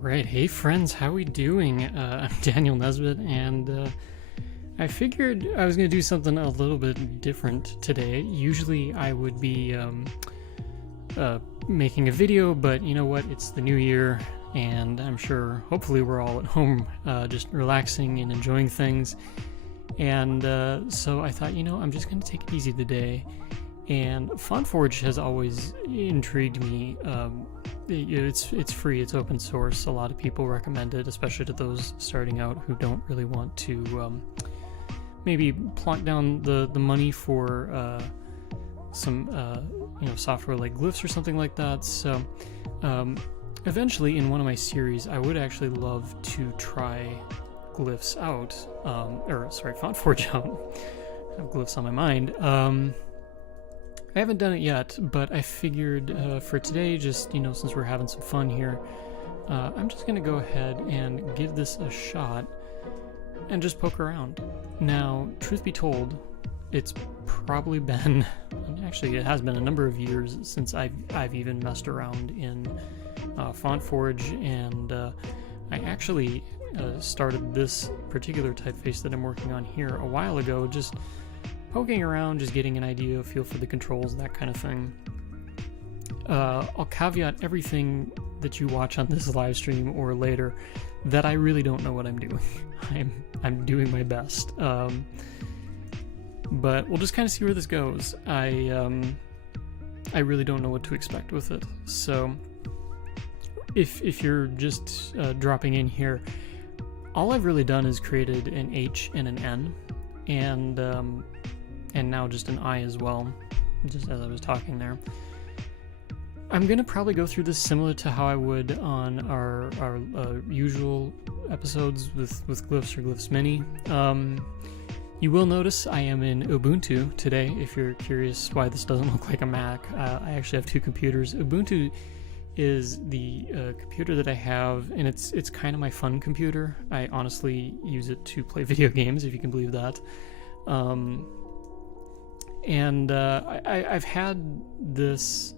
Right, hey friends, how we doing? I'm Daniel Nesbitt, and I figured I was going to do something a little bit different today. Usually I would be making a video, but you know what? It's the new year, and I'm sure, hopefully we're all at home just relaxing and enjoying things. And so I thought, I'm just going to take it easy today. And FontForge has always intrigued me. It's free, it's open source. A lot of people recommend it, especially to those starting out who don't really want to maybe plunk down the money for some software like glyphs or something like that. So eventually, in one of my series, I would actually love to try glyphs out, FontForge out. I have glyphs on my mind. I haven't done it yet, but I figured for today, just, since we're having some fun here, I'm just going to go ahead and give this a shot and just poke around. Now, truth be told, it's probably been, actually it has been a number of years since I've even messed around in FontForge, and I actually started this particular typeface that I'm working on here a while ago, just poking around, just getting an idea, feel for the controls, that kind of thing. I'll caveat everything that you watch on this live stream or later that I really don't know what I'm doing. I'm doing my best, but we'll just kind of see where this goes. I really don't know what to expect with it. So if you're just dropping in here, all I've really done is created an H and an N, and now just an I as well, just as I was talking there. I'm going to probably go through this similar to how I would on our usual episodes with Glyphs or Glyphs Mini. You will notice I am in Ubuntu today, if you're curious why this doesn't look like a Mac. I actually have two computers. Ubuntu is the computer that I have, and it's kind of my fun computer. I honestly use it to play video games, if you can believe that. And I've had this,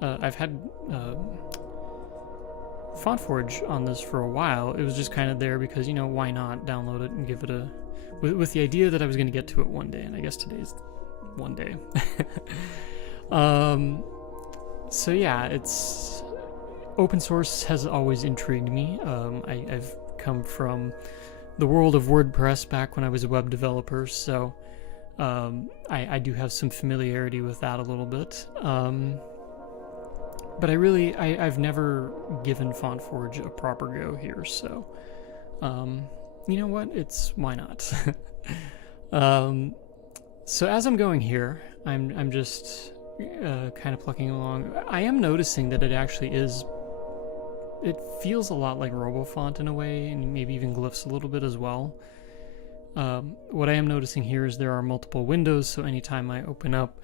FontForge on this for a while. It was just kind of there because, why not download it and give it a, with the idea that I was going to get to it one day, and I guess today's one day. So yeah, it's open source has always intrigued me. I've come from the world of WordPress back when I was a web developer, so I do have some familiarity with that a little bit. But I've never given FontForge a proper go here, so you know what? Why not? So as I'm going here, I'm just kind of plucking along. I am noticing that it actually is. It feels a lot like RoboFont in a way, and maybe even glyphs a little bit as well. What I am noticing here is there are multiple windows, so anytime I open up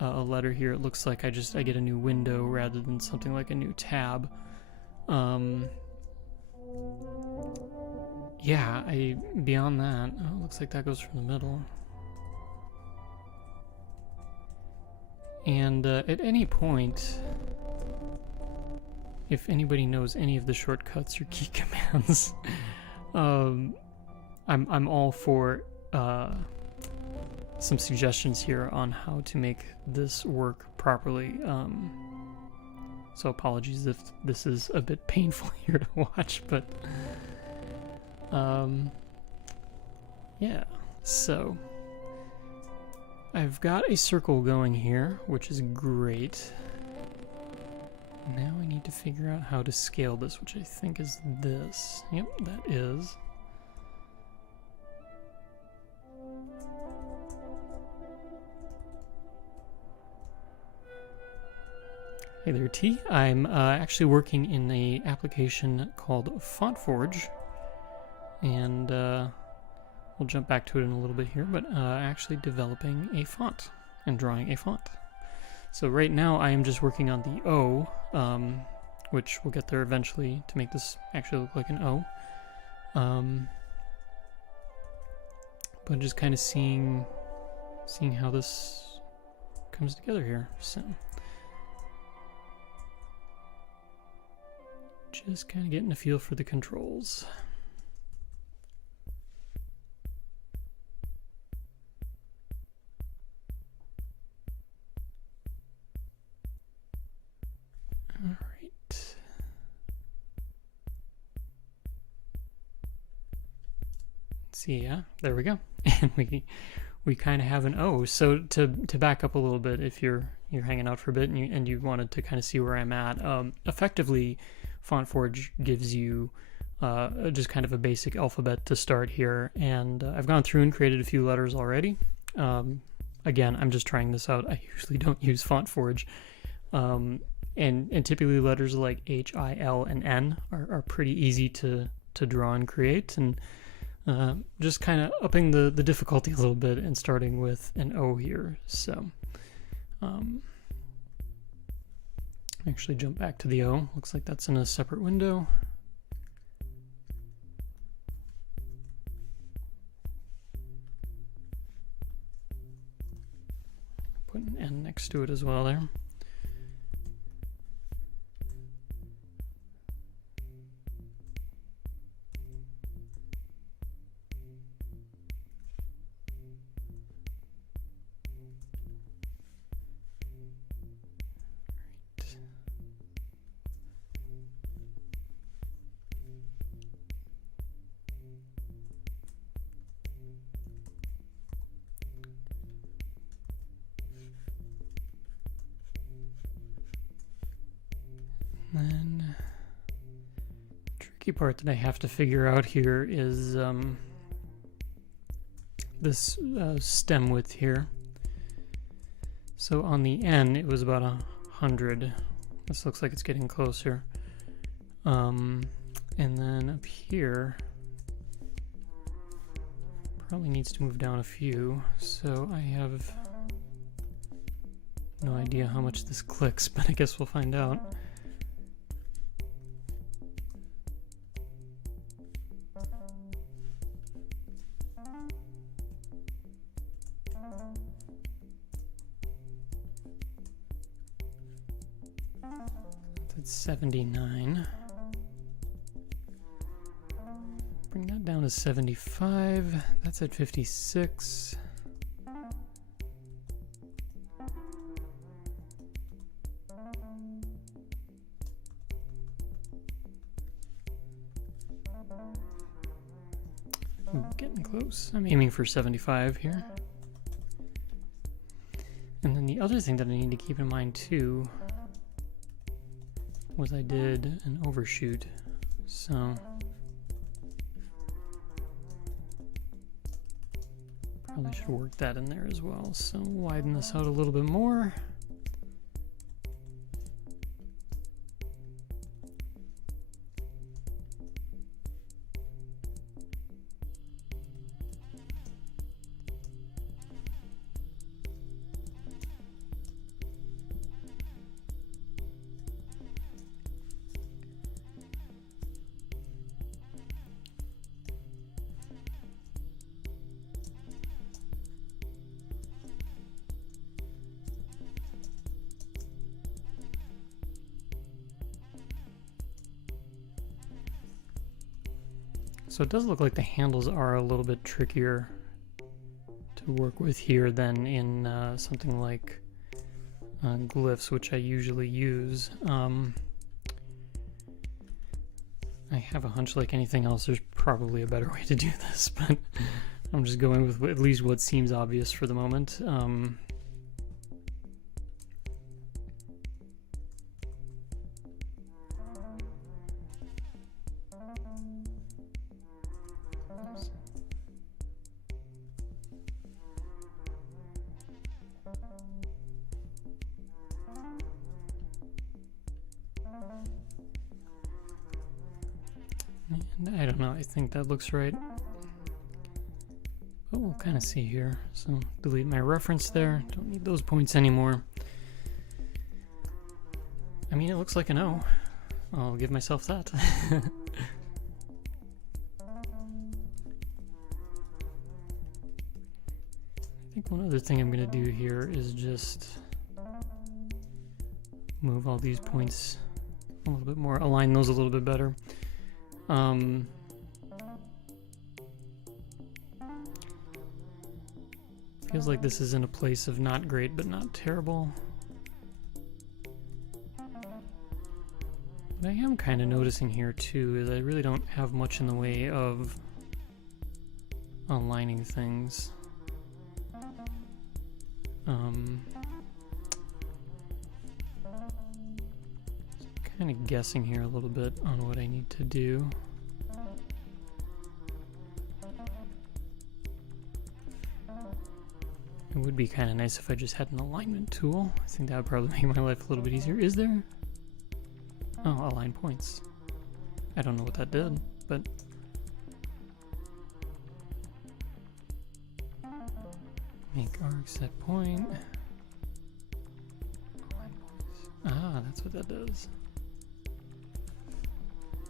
a letter here, it looks like I get a new window rather than something like a new tab. Yeah, beyond that, it looks like that goes from the middle. And at any point, if anybody knows any of the shortcuts or key commands, I'm all for some suggestions here on how to make this work properly. So apologies if this is a bit painful here to watch, but yeah. So I've got a circle going here, which is great. Now I need to figure out how to scale this, which I think is this. Yep, that is. Hey there, T. I'm actually working in an application called FontForge, and we'll jump back to it in a little bit here, but actually developing a font and drawing a font. So right now I am just working on the O, which we'll get there eventually to make this actually look like an O. But just kind of seeing how this comes together here. So Just kind of getting a feel for the controls. All right. See, yeah, there we go. And we kind of have an O. So to back up a little bit, if you're hanging out for a bit and you wanted to kind of see where I'm at, effectively, FontForge gives you just kind of a basic alphabet to start here, and I've gone through and created a few letters already. Again, I'm just trying this out. I usually don't use FontForge, and typically letters like H, I, L, and N are pretty easy to draw and create, and just kind of upping the difficulty a little bit and starting with an O here. So actually jump back to the O. Looks like that's in a separate window. Put an N next to it as well there. Then the tricky part that I have to figure out here is this stem width here. So on the N it was about 100. This looks like it's getting closer. And then up here probably needs to move down a few. So I have no idea how much this clicks, but I guess we'll find out. That's 79. Bring that down to 75. That's at 56. Ooh, getting close. I'm aiming for 75 here. And then the other thing that I need to keep in mind too was I did an overshoot, so probably should work that in there as well. So widen this out a little bit more. So it does look like the handles are a little bit trickier to work with here than in something like glyphs, which I usually use. I have a hunch, like anything else, there's probably a better way to do this, but I'm just going with at least what seems obvious for the moment. And I don't know, I think that looks right. But we'll kind of see here. So delete my reference there. Don't need those points anymore. I mean, it looks like an O. I'll give myself that. I think one other thing I'm going to do here is just move all these points a little bit more, align those a little bit better. Feels like this is in a place of not great, but not terrible. What I am kind of noticing here too is I really don't have much in the way of aligning things. Kind of guessing here a little bit on what I need to do. It would be kind of nice if I just had an alignment tool. I think that would probably make my life a little bit easier. Is there? Oh, align points. I don't know what that did, but... Make arc set point. Align points. Ah, that's what that does.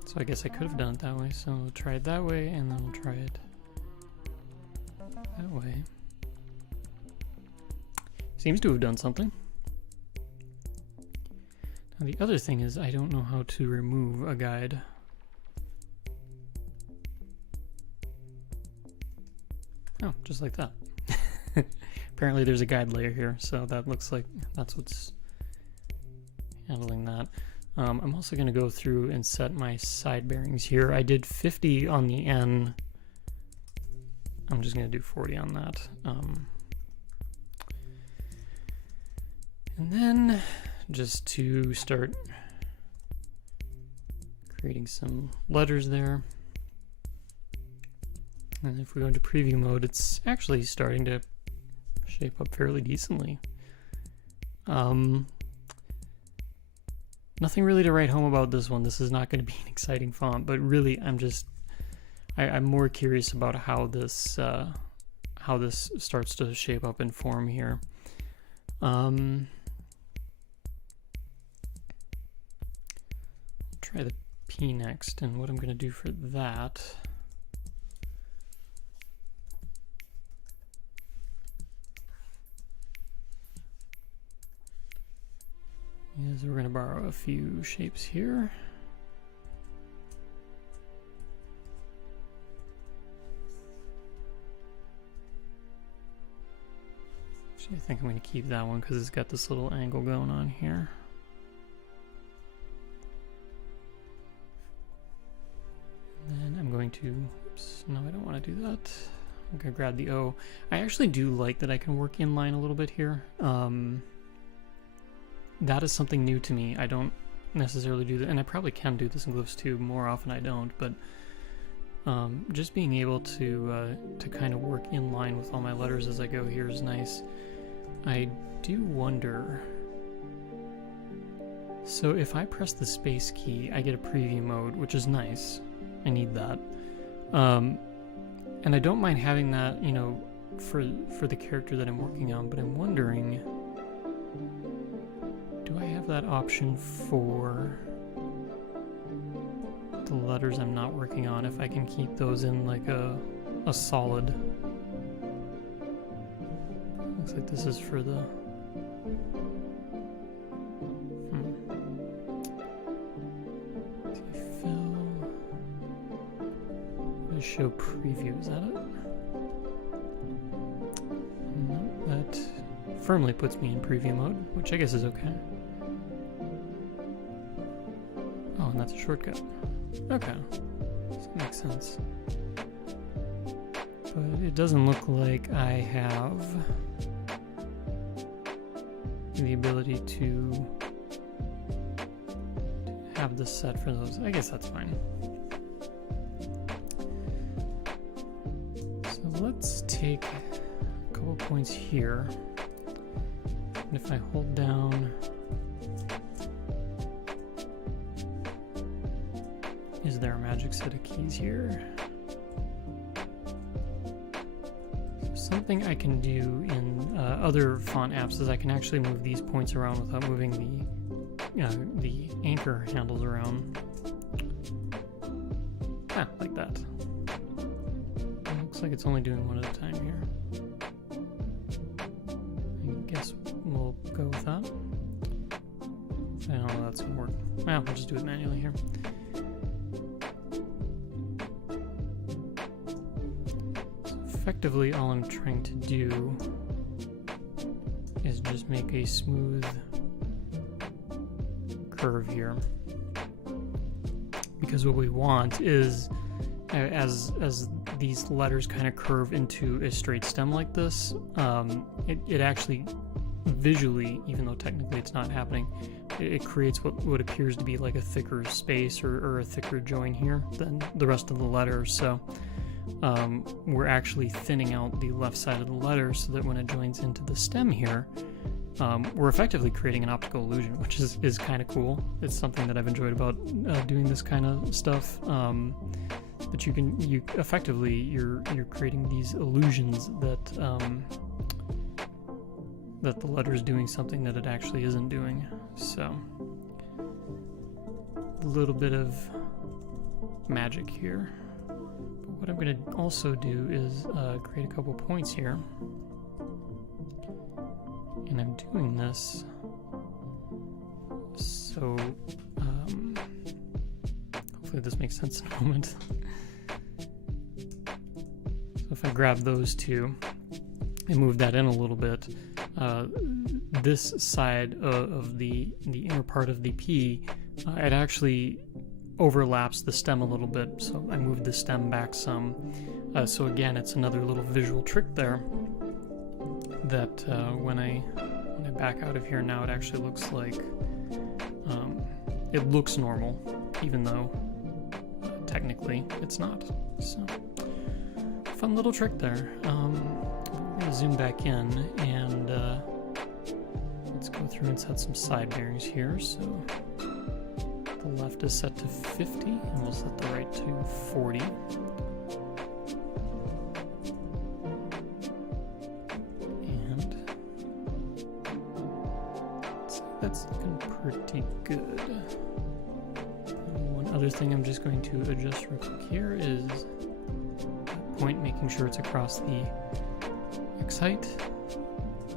So I guess I could have done it that way, so we'll try it that way, and then we'll try it that way. Seems to have done something. Now the other thing is I don't know how to remove a guide. Oh, just like that. Apparently there's a guide layer here, so that looks like that's what's handling that. I'm also going to go through and set my side bearings here. I did 50 on the N. I'm just going to do 40 on that. And then just to start creating some letters there. And if we go into preview mode, it's actually starting to shape up fairly decently. Nothing really to write home about this one. This is not going to be an exciting font, but really I'm more curious about how this starts to shape up and form here. Try the P next, and what I'm going to do for that is we're going to borrow a few shapes here. Actually, I think I'm going to keep that one because it's got this little angle going on here. And then I'm going to, oops, no, I don't want to do that. I'm going to grab the O. I actually do like that I can work inline a little bit here. That is something new to me. I don't necessarily do that, and I probably can do this in Glyphs too. More often I don't, but just being able to kind of work in line with all my letters as I go here is nice. I do wonder. So if I press the space key, I get a preview mode, which is nice. I need that, and I don't mind having that, you know, for the character that I'm working on. But I'm wondering, do I have that option for the letters I'm not working on, if I can keep those in like a solid? Looks like this is for the fill. Show preview, is that it? No, that firmly puts me in preview mode, which I guess is okay. Oh, and that's a shortcut. Okay, so that makes sense. But it doesn't look like I have the ability to have this set for those. I guess that's fine. So let's take a couple points here. And if I hold down, is there a magic set of keys here? Something I can do in other font apps is I can actually move these points around without moving the anchor handles around. Ah, like that. It looks like it's only doing one at a time here. I guess we'll go with that. I don't know that's gonna work. Well, we'll just do it manually here. So effectively, all I'm trying to do is just make a smooth curve here. Because what we want is, as these letters kind of curve into a straight stem like this, it actually visually, even though technically it's not happening, it creates what appears to be like a thicker space or a thicker join here than the rest of the letters. So we're actually thinning out the left side of the letter so that when it joins into the stem here, we're effectively creating an optical illusion, which is kind of cool. It's something that I've enjoyed about doing this kind of stuff. But you're creating these illusions that that the letter is doing something that it actually isn't doing. So a little bit of magic here. But what I'm going to also do is create a couple points here. And I'm doing this so hopefully this makes sense in a moment. So if I grab those two and move that in a little bit, this side of the inner part of the P, it actually overlaps the stem a little bit, so I moved the stem back some. So again, it's another little visual trick there that when I back out of here now, it actually looks like it looks normal, even though technically it's not. So fun little trick there. We're going to zoom back in and let's go through and set some side bearings here. So the left is set to 50 and we'll set the right to 40. And that's looking pretty good. One other thing I'm just going to adjust real quick here is point, making sure it's across the X height,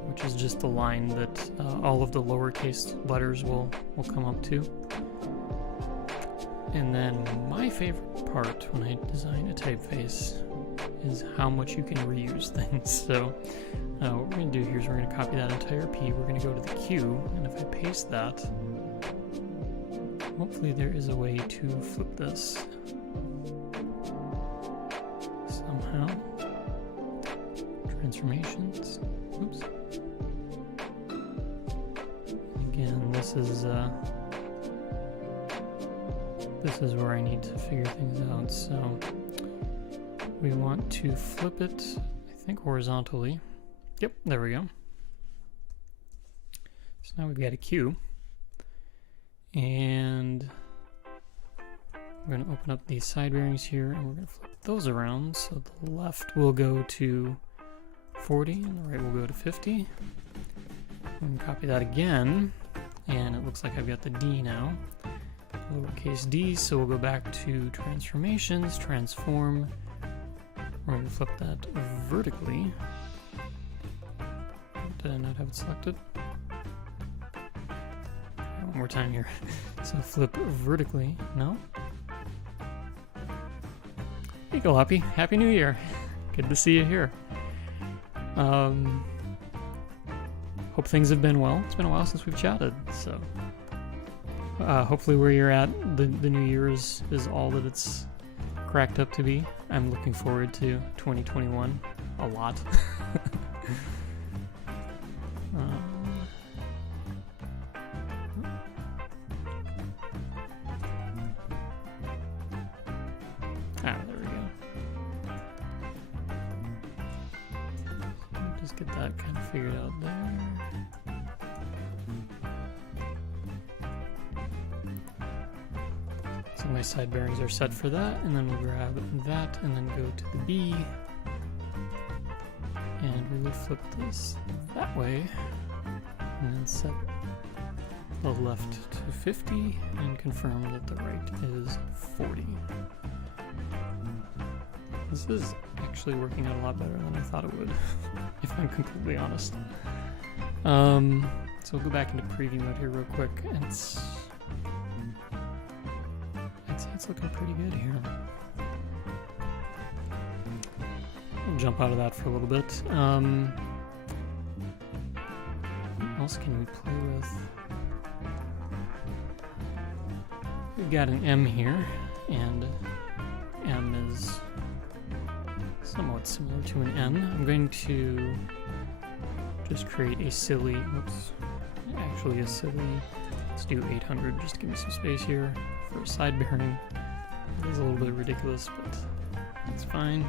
which is just the line that all of the lowercase letters will come up to. And then my favorite part when I design a typeface is how much you can reuse things. So what we're going to do here is we're going to copy that entire P, we're going to go to the Q, and if I paste that, hopefully there is a way to flip this somehow. Transformations. Oops. Again, this is where I need to figure things out. So we want to flip it, I think horizontally. Yep, there we go. So now we've got a Q. And we're going to open up these side bearings here and we're going to flip those around. So the left will go to 40 and the right will go to 50. We can copy that again, and it looks like I've got the D now, lowercase d, so we'll go back to transformations, transform, we're going to flip that vertically. Did I not have it selected? One more time here. So flip vertically, no? There you go, Hoppy. Happy New Year. Good to see you here. Hope things have been well. It's been a while since we've chatted, so hopefully where you're at, the new year is all that it's cracked up to be. I'm looking forward to 2021 a lot. There we go. Just get that kind of figured out there. So my side bearings are set for that, and then we'll grab that and then go to the B, and we will flip this that way, and then set the left to 50 and confirm that the right is 40. This is actually working out a lot better than I thought it would, if I'm completely honest. So we'll go back into preview mode here real quick, and I'd say it's looking pretty good here. I'll jump out of that for a little bit. What else can we play with? We've got an M here, and M is somewhat similar to an N. I'm going to just create a silly, let's do 800 just to give me some space here for a side bearing. It is a little bit ridiculous, but it's fine.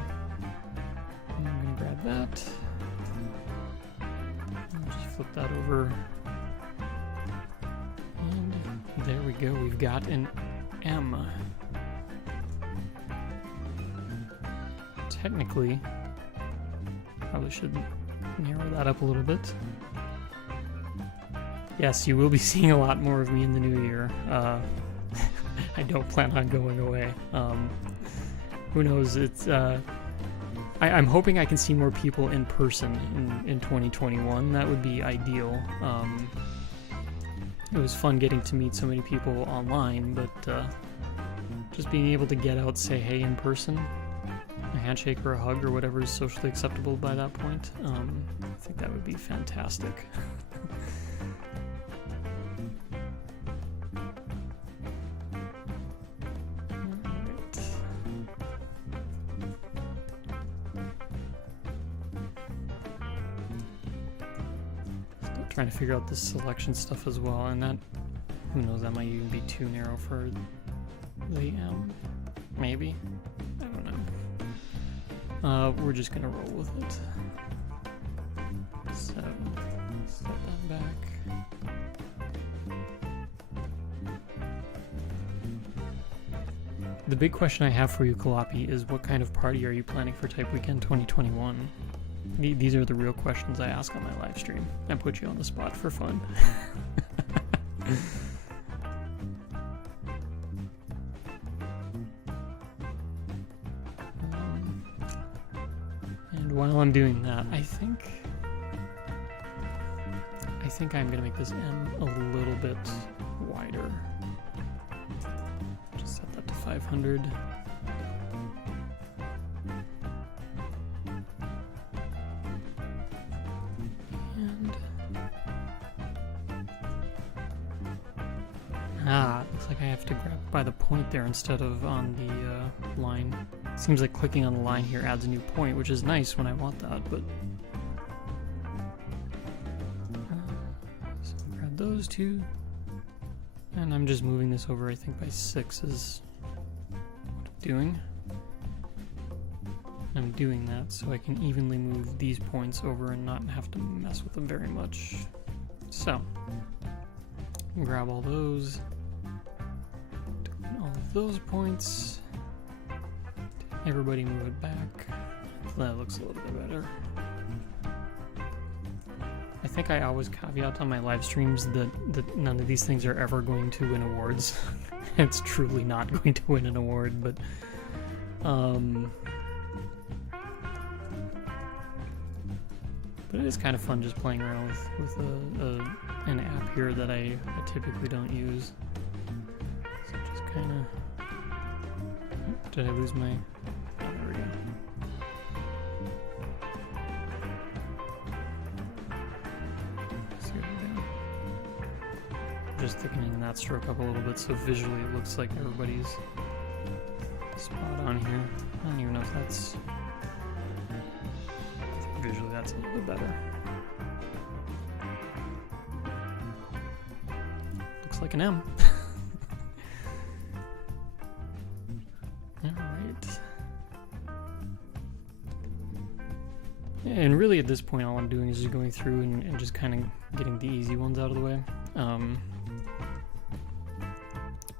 And I'm going to grab that. And just flip that over. And there we go, we've got an M. Technically, probably should narrow that up a little bit. Yes, you will be seeing a lot more of me in the new year. I don't plan on going away. Who knows? It's I'm hoping I can see more people in person in 2021. That would be ideal. It was fun getting to meet so many people online, but just being able to get out, say hey in person, a handshake or a hug or whatever is socially acceptable by that point, I think that would be fantastic. Trying to figure out this selection stuff as well, and that, who knows, that might even be too narrow for the M, maybe, I don't know. We're just gonna roll with it. So, set that back. The big question I have for you, Kalapi, is what kind of party are you planning for Type Weekend 2021? These are the real questions I ask on my live stream. I put you on the spot for fun. And while I'm doing that, I think I'm gonna make this M a little bit wider. Just set that to 500. Looks like I have to grab by the point there instead of on the line. Seems like clicking on the line here adds a new point, which is nice when I want that, but... so grab those two. And I'm just moving this over, I think, by 6 is what I'm doing. I'm doing that so I can evenly move these points over and not have to mess with them very much. So, grab all those. All of those points. Everybody move it back. That looks a little bit better. I think I always caveat on my live streams that none of these things are ever going to win awards. It's truly not going to win an award, but it is kind of fun just playing around with an app here that I typically don't use. So just kind of... Did I lose my... Oh, there we go. So just thickening that stroke up a little bit so visually it looks like everybody's spot on here. I don't even know if that's... I think visually that's a little bit better. Looks like an M. Alright. And really at this point all I'm doing is just going through and just kind of getting the easy ones out of the way.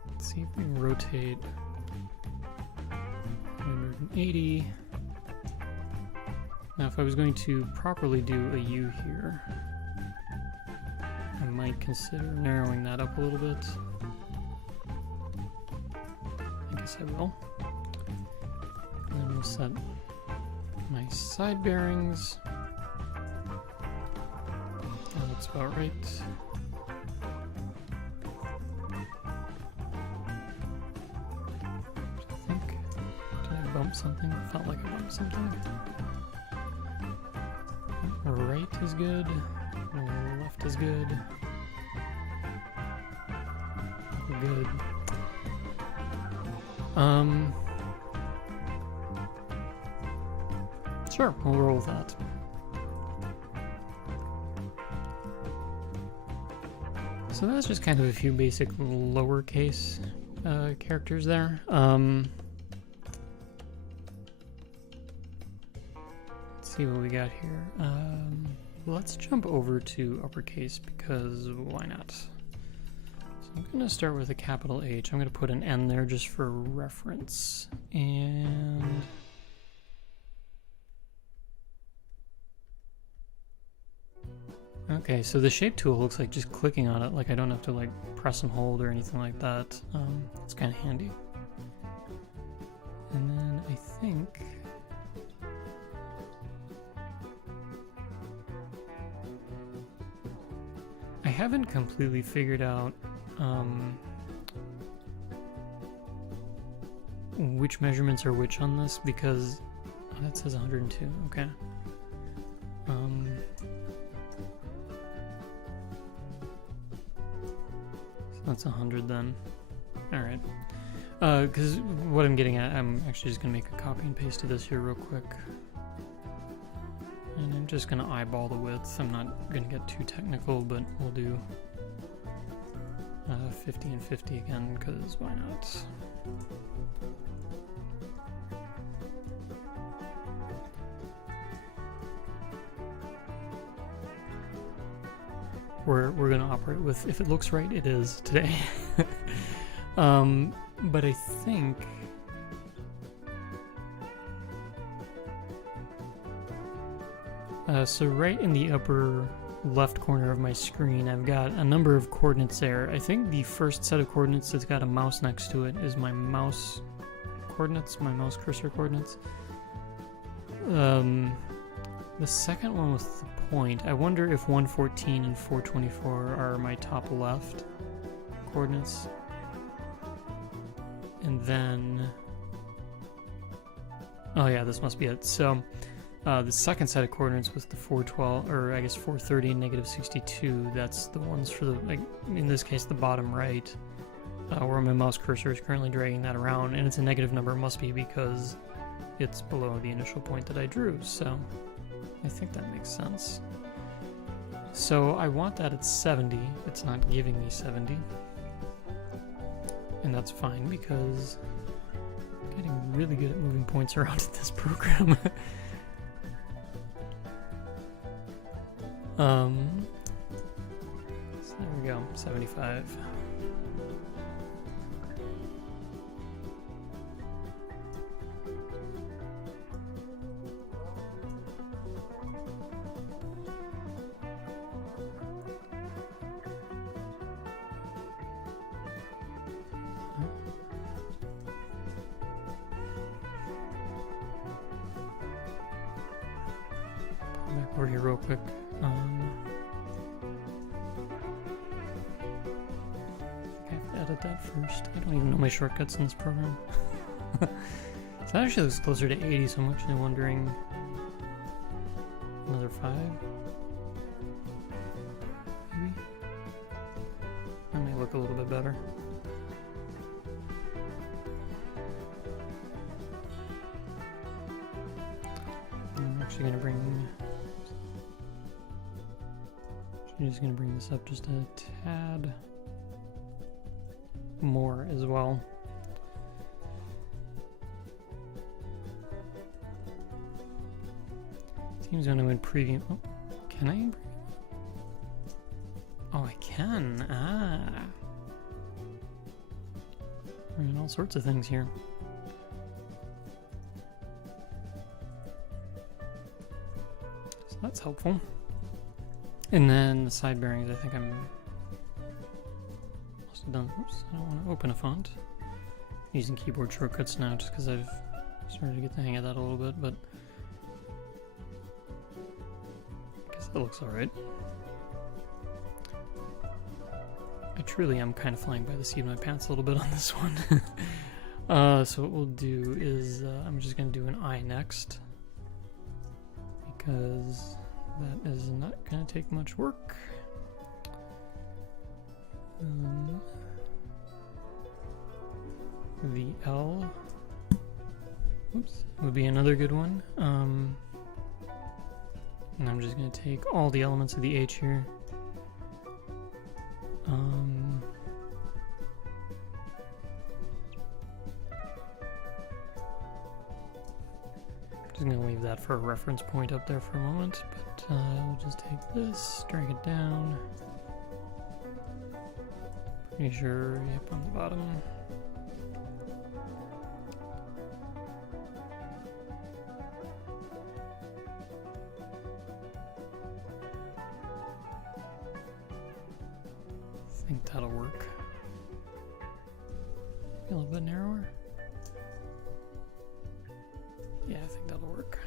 Let's see if we can rotate 180. Now if I was going to properly do a U here, I might consider narrowing that up a little bit. I guess I will. And then we'll set my side bearings. That looks about right. bumped something. Felt like I bumped something. Right is good. Left is good. Good. Sure, we'll roll with that. So that's just kind of a few basic lowercase characters there. Let's see what we got here. Let's jump over to uppercase because why not? So I'm going to start with a capital H. I'm going to put an N there just for reference. And okay, so the shape tool looks like just clicking on it, like I don't have to like press and hold or anything like that. It's kind of handy. And then I think I haven't completely figured out which measurements are which on this because that says 102. Okay. So that's 100 then. All right. Because what I'm getting at, I'm actually just gonna make a copy and paste of this here real quick. And I'm just gonna eyeball the width. I'm not gonna get too technical, but we'll do 50 and 50 again, because why not? We're gonna operate with, if it looks right, it is today. But I think so right in the upper left corner of my screen, I've got a number of coordinates there. I think the first set of coordinates that's got a mouse next to it is my mouse coordinates, my mouse cursor coordinates. The second one with the point, I wonder if 114 and 424 are my top left coordinates. And then, oh yeah, this must be it. So the second set of coordinates was the 412, or I guess 430 and negative 62. That's the ones for the, like, in this case, the bottom right, where my mouse cursor is currently dragging that around, and it's a negative number. It must be because it's below the initial point that I drew. So I think that makes sense. So I want that at 70. It's not giving me 70. And that's fine because I'm getting really good at moving points around in this program. So there we go, 75. Back over here real quick. Edit that first. I don't even know my shortcuts in this program. So that actually looks closer to 80, so I'm actually wondering another 5. Maybe? That might look a little bit better. I'm actually gonna bring this up just a tad more as well. Seems when I'm in preview. Oh, can I in preview? Oh, I can. We're doing all sorts of things here. So that's helpful. And then the side bearings, I think I'm done. Oops, I don't want to open a font. I'm using keyboard shortcuts now just because I've started to get the hang of that a little bit, but I guess that looks alright. I truly am kind of flying by the seat of my pants a little bit on this one. So what we'll do is I'm just going to do an I next, because that is not going to take much work. The L, oops, would be another good one. And I'm just going to take all the elements of the H here. Just going to leave that for a reference point up there for a moment, but we'll just take this, drag it down. Pretty sure, yep, on the bottom. I think that'll work. A little bit narrower. Yeah, I think that'll work.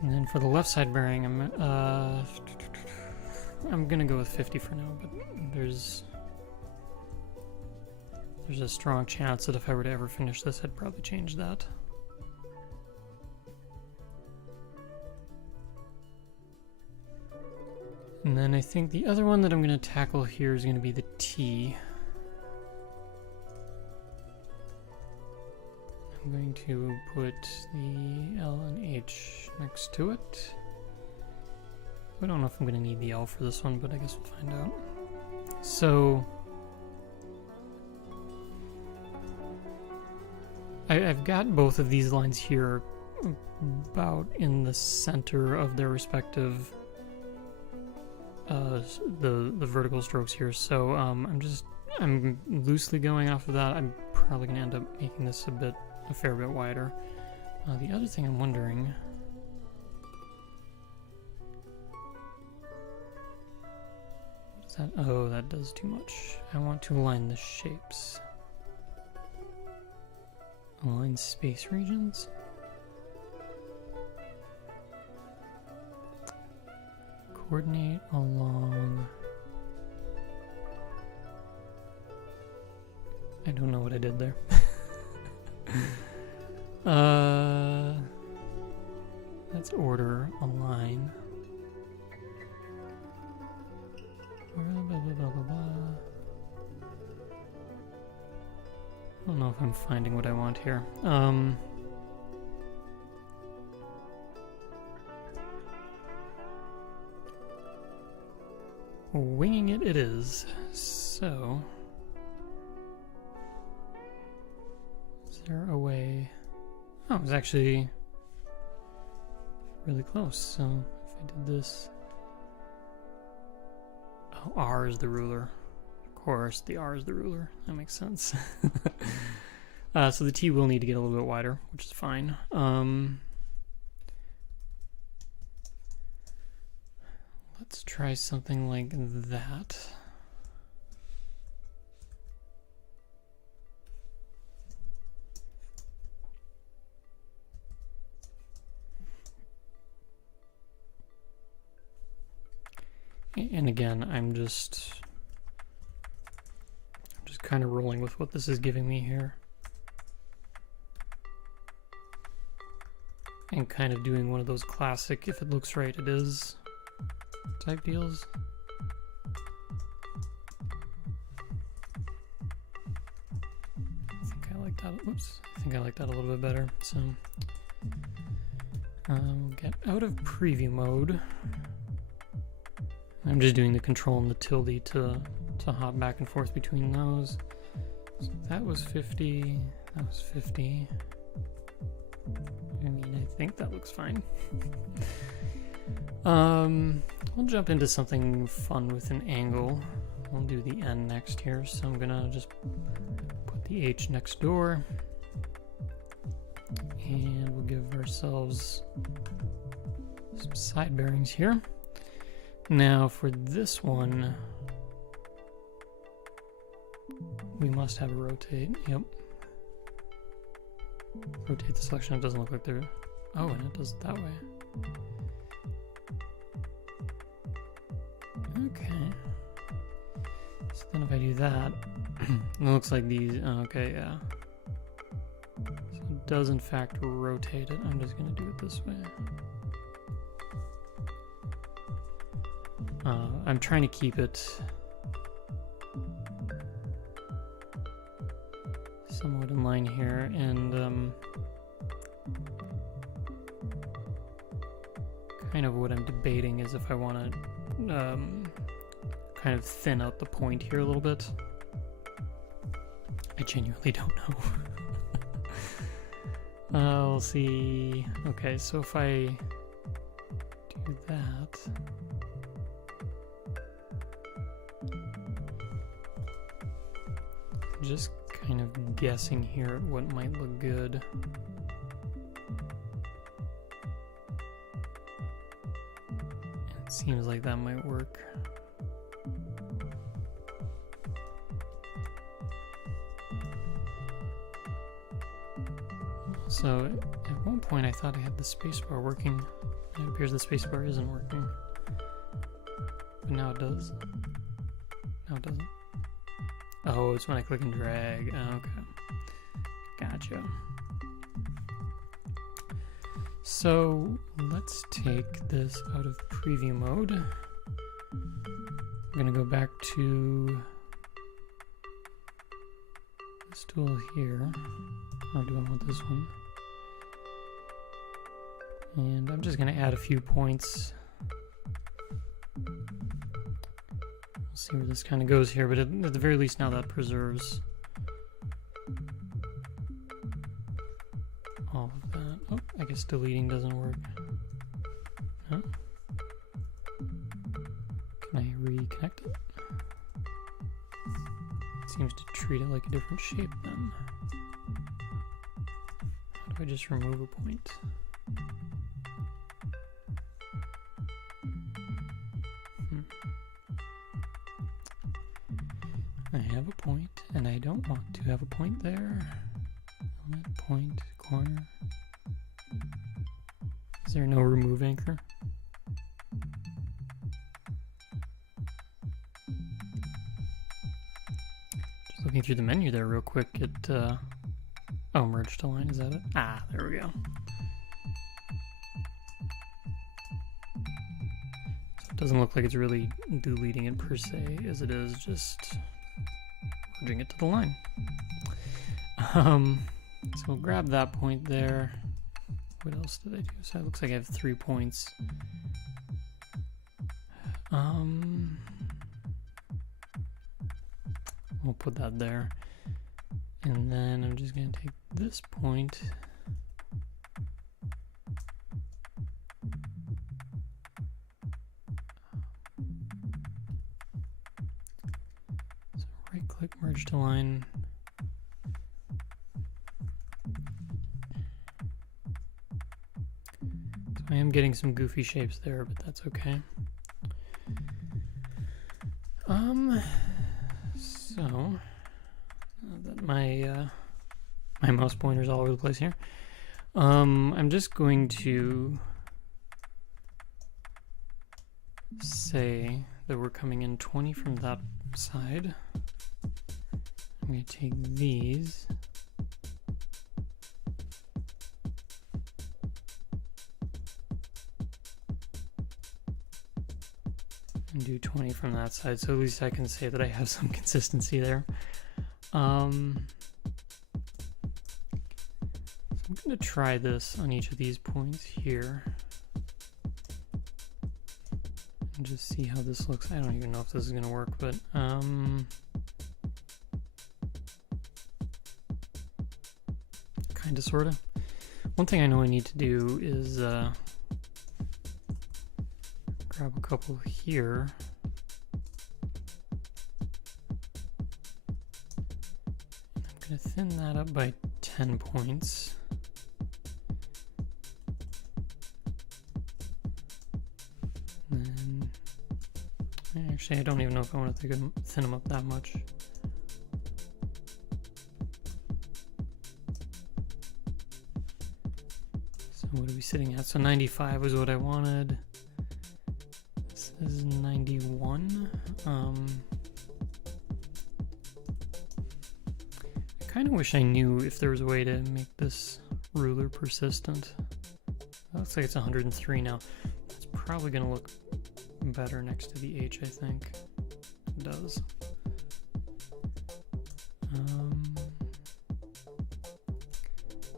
And then for the left side bearing, I'm gonna go with 50 for now, but there's a strong chance that if I were to ever finish this, I'd probably change that. And then I think the other one that I'm gonna tackle here is gonna be the T. I'm going to put the L and H next to it. I don't know if I'm going to need the L for this one, but I guess we'll find out. So I've got both of these lines here about in the center of their respective the vertical strokes here. So I'm loosely going off of that. I'm probably going to end up making this a fair bit wider. The other thing I'm wondering, what is that? Oh, that does too much. I want to align the shapes. Align space regions. Coordinate along. I don't know what I did there. Let's order align. Blah, blah, blah, blah, blah. I don't know if I'm finding what I want here. Winging it is. So, is there a way? Oh, it was actually really close. So if I did this, oh, R is the ruler. Of course, the R is the ruler. That makes sense. So the T will need to get a little bit wider, which is fine. Let's try something like that. And again, I'm just kind of rolling with what this is giving me here. And kind of doing one of those classic, if it looks right, it is type deals. I think I like that. Whoops. I think I like that a little bit better. So we'll get out of preview mode. I'm just doing the control and the tilde to hop back and forth between those. So that was 50. That was 50. I mean, I think that looks fine. We'll jump into something fun with an angle. We'll do the N next here, so I'm gonna just put the H next door, and we'll give ourselves some side bearings here. Now for this one, we must have a rotate. Yep. Rotate the selection. It doesn't look like they're... Oh, and it does it that way. Okay. So then if I do that, It looks like these, okay, yeah. So it does in fact rotate it. I'm just gonna do it this way. I'm trying to keep it somewhat in line here, and kind of what I'm debating is if I want to kind of thin out the point here a little bit. I genuinely don't know. We'll see. Okay, so if I do that, I'm just kind of guessing here at what might look good. It seems like that might work. So at one point I thought I had the spacebar working. It appears the spacebar isn't working. But now it does. No, it doesn't. Oh, it's when I click and drag. Oh, okay. Gotcha. So let's take this out of preview mode. I'm gonna go back to this tool here. Or do I want this one? And I'm just going to add a few points. We'll see where this kind of goes here, but at the very least now that preserves all of that. Oh, I guess deleting doesn't work. No? Can I reconnect it? It seems to treat it like a different shape then. How do I just remove a point? I have a point, and I don't want to have a point there. Element, point, corner. Is there no remove anchor? Just looking through the menu there real quick, it, oh, merge to line, is that it? Ah, there we go. So it doesn't look like it's really deleting it per se, as it is just merging it to the line. So we'll grab that point there. What else did I do? So it looks like I have 3 points. We'll put that there. And then I'm just going to take this point. So right click, merge to line. So I am getting some goofy shapes there, but that's okay. So that my my mouse pointer's all over the place here. I'm just going to say that we're coming in 20 from that side. I'm going to take these. And do 20 from that side, so at least I can say that I have some consistency there. So I'm going to try this on each of these points here. And just see how this looks. I don't even know if this is going to work, but kind of, sort of. One thing I know I need to do is grab a couple here. I'm going to thin that up by 10 points. And then, actually, I don't even know if I want to thin them up that much. So what are we sitting at? So 95 was what I wanted. This is 91. kind of wish I knew if there was a way to make this ruler persistent. It looks like it's 103 now. It's probably going to look better next to the H, I think. It does.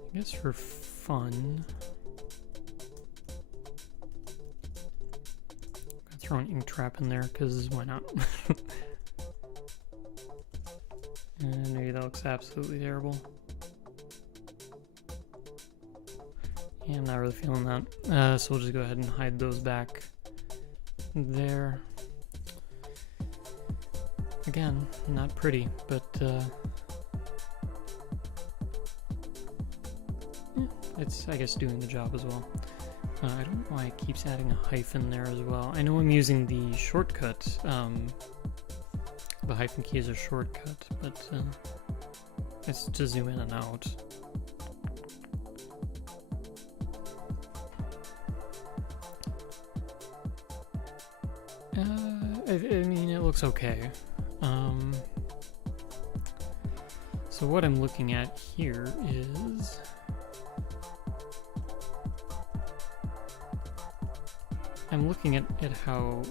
I guess for fun, I'll throw an ink trap in there, because why not? And maybe that looks absolutely terrible. Yeah, I'm not really feeling that. So we'll just go ahead and hide those back there. Again, not pretty, but it's, I guess, doing the job as well. I don't know why it keeps adding a hyphen there as well. I know I'm using the shortcut. The hyphen key is a shortcut, but it's to zoom in and out. I mean, it looks okay. So what I'm looking at here is I'm looking at how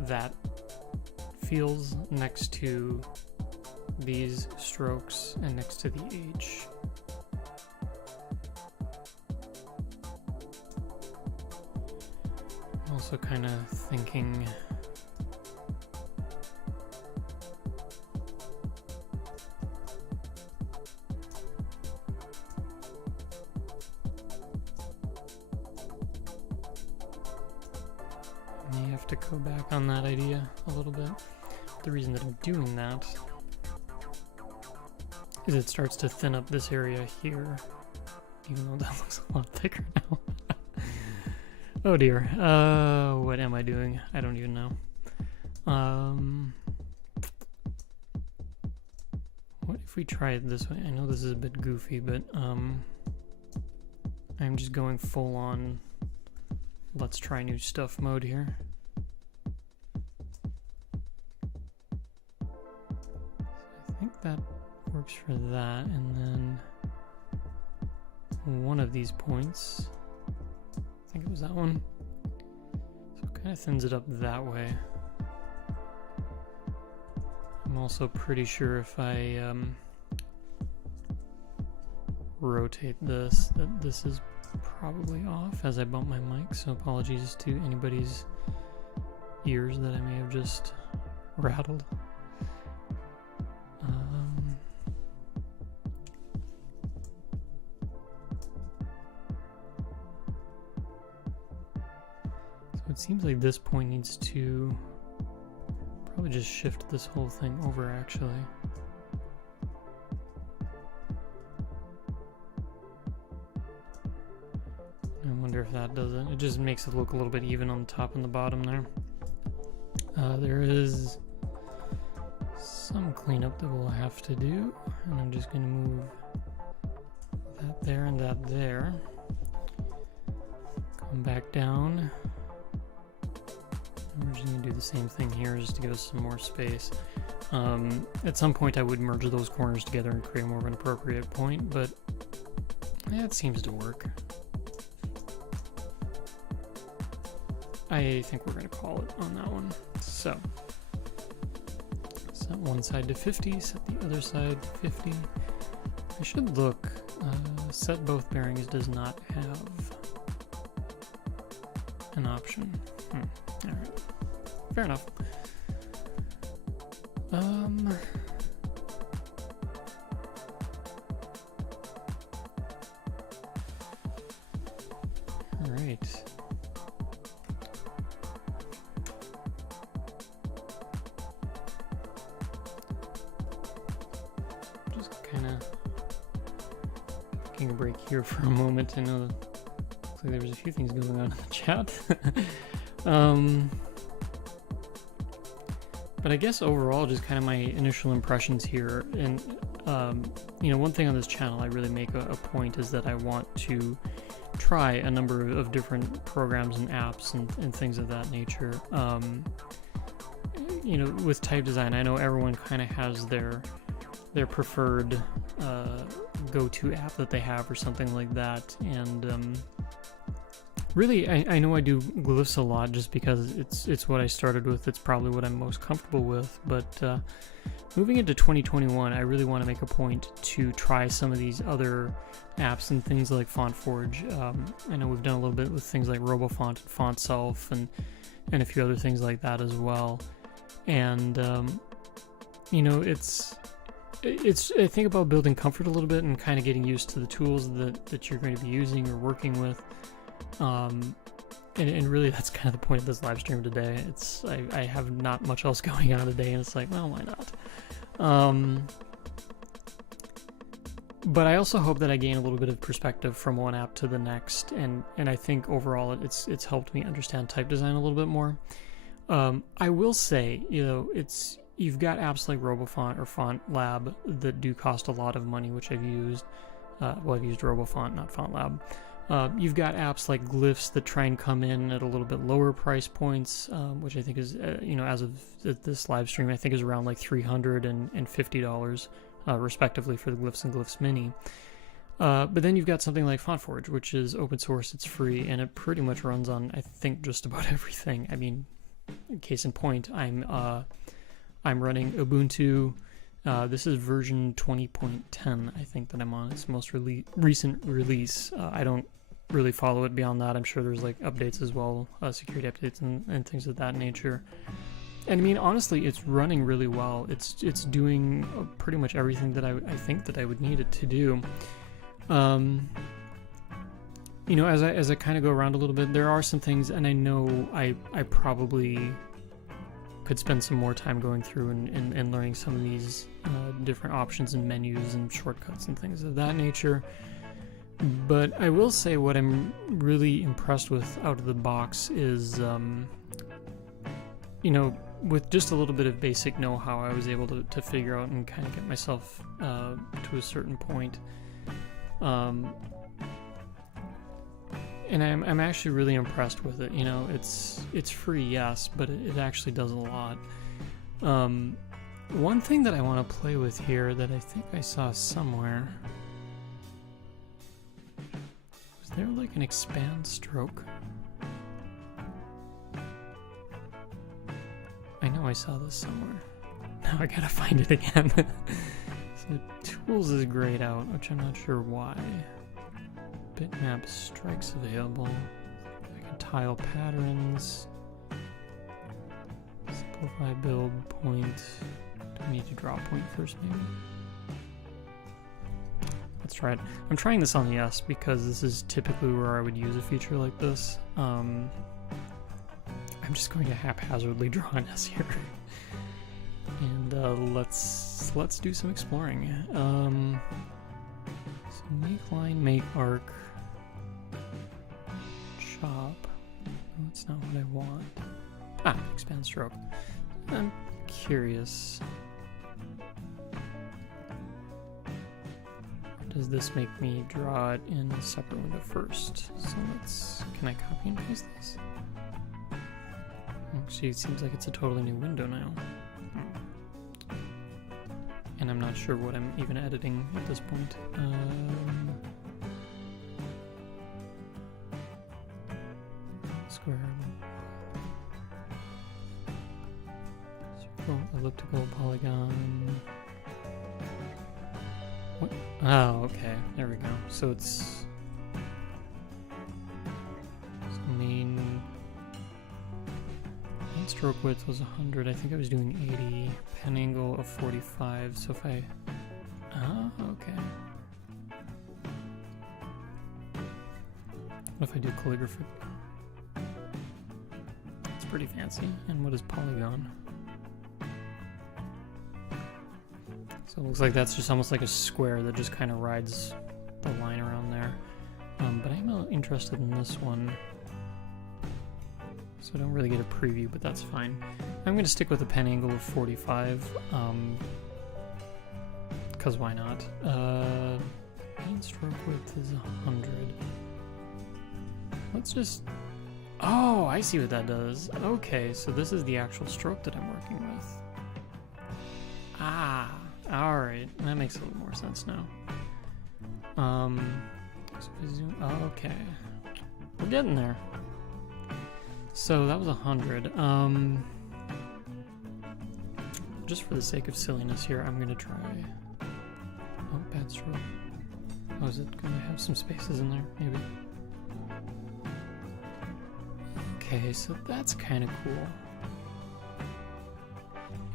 that feels next to these strokes and next to the H. I'm also kind of thinking I may have to go back on that idea a little bit. The reason that I'm doing that is it starts to thin up this area here, even though that looks a lot thicker now. Oh dear. What am I doing? I don't even know. What if we try it this way? I know this is a bit goofy, but I'm just going full on let's try new stuff mode here. I think that works for that, and then one of these points, I think it was that one, so it kind of thins it up that way. I'm also pretty sure if I rotate this, that this is probably off as I bump my mic, so apologies to anybody's ears that I may have just rattled. So it seems like this point needs to probably just shift this whole thing over, actually. I wonder if that does it. It just makes it look a little bit even on the top and the bottom there. There is some cleanup that we'll have to do, and I'm just going to move that there and that there. Come back down. And we're just going to do the same thing here just to give us some more space. At some point I would merge those corners together and create more of an appropriate point, but yeah, it seems to work. I think we're going to call it on that one. So, set one side to 50, set the other side to 50. I should look, set both bearings does not have an option. Alright, fair enough. Alright. Taking a break here for a moment. I know that looks like there was a few things going on in the chat. But I guess overall, just kind of my initial impressions here. And, you know, one thing on this channel I really make a point is that I want to try a number of different programs and apps and things of that nature. You know, with type design, I know everyone kind of has their their preferred go-to app that they have or something like that. And really, I know I do glyphs a lot just because it's what I started with. It's probably what I'm most comfortable with. But moving into 2021, I really want to make a point to try some of these other apps and things like FontForge. I know we've done a little bit with things like RoboFont and FontSelf and a few other things like that as well. And you know, it's I think about building comfort a little bit and kind of getting used to the tools that you're going to be using or working with. And really that's kind of the point of this live stream today. I have not much else going on today, and it's like, well, why not? But I also hope that I gain a little bit of perspective from one app to the next, and I think overall it's helped me understand type design a little bit more. I will say, you know, you've got apps like RoboFont or FontLab that do cost a lot of money, which I've used. Well, I've used RoboFont, not FontLab. You've got apps like glyphs that try and come in at a little bit lower price points, which I think is, you know, as of this live stream, I think is around like $300 and $50, respectively, for the Glyphs and Glyphs Mini. But then you've got something like FontForge, which is open source, it's free, and it pretty much runs on, I think, just about everything. I mean, case in point, I'm running Ubuntu. This is version 20.10, I think, that I'm on. It's the most recent release. I don't really follow it beyond that. I'm sure there's like updates as well, security updates and things of that nature. And I mean, honestly, it's running really well. It's doing pretty much everything that I think that I would need it to do. You know, as I kind of go around a little bit, there are some things, and I know I probably could spend some more time going through and learning some of these different options and menus and shortcuts and things of that nature. But I will say what I'm really impressed with out of the box is, you know, with just a little bit of basic know-how, I was able to figure out and kind of get myself to a certain point. And I'm actually really impressed with it. You know, it's free, yes, but it actually does a lot. One thing that I want to play with here that I think I saw somewhere, was there like an expand stroke? I know I saw this somewhere. Now I gotta find it again. So tools is grayed out, which I'm not sure why. Bitmap strikes available. I can tile patterns. Simplify build point. Do I need to draw a point first, maybe? Let's try it. I'm trying this on the S because this is typically where I would use a feature like this. I'm just going to haphazardly draw an S here. And let's do some exploring. So make line, make arc, chop. That's not what I want. Expand stroke. I'm curious. Does this make me draw it in a separate window first? So can I copy and paste this? Actually, it seems like it's a totally new window now. And I'm not sure what I'm even editing at this point. Square. Circle, elliptical, polygon. What? Oh, okay. There we go. So it's main stroke width was 100. I think I was doing 80. Pen angle of 45. So if I... Oh, okay. What if I do calligraphy? It's pretty fancy. And what is polygon? So it looks like that's just almost like a square that just kind of rides the line around there. But I'm interested in this one. So I don't really get a preview, but that's fine. I'm going to stick with a pen angle of 45, because why not? Main stroke width is 100. Let's just... Oh, I see what that does. Okay, so this is the actual stroke that I'm working with. Alright, that makes a little more sense now. So we zoom, oh, okay. We're getting there. So that was 100. Just for the sake of silliness here, I'm gonna try. Oh, bad stroke. Oh, is it gonna have some spaces in there? Maybe. Okay, so that's kind of cool.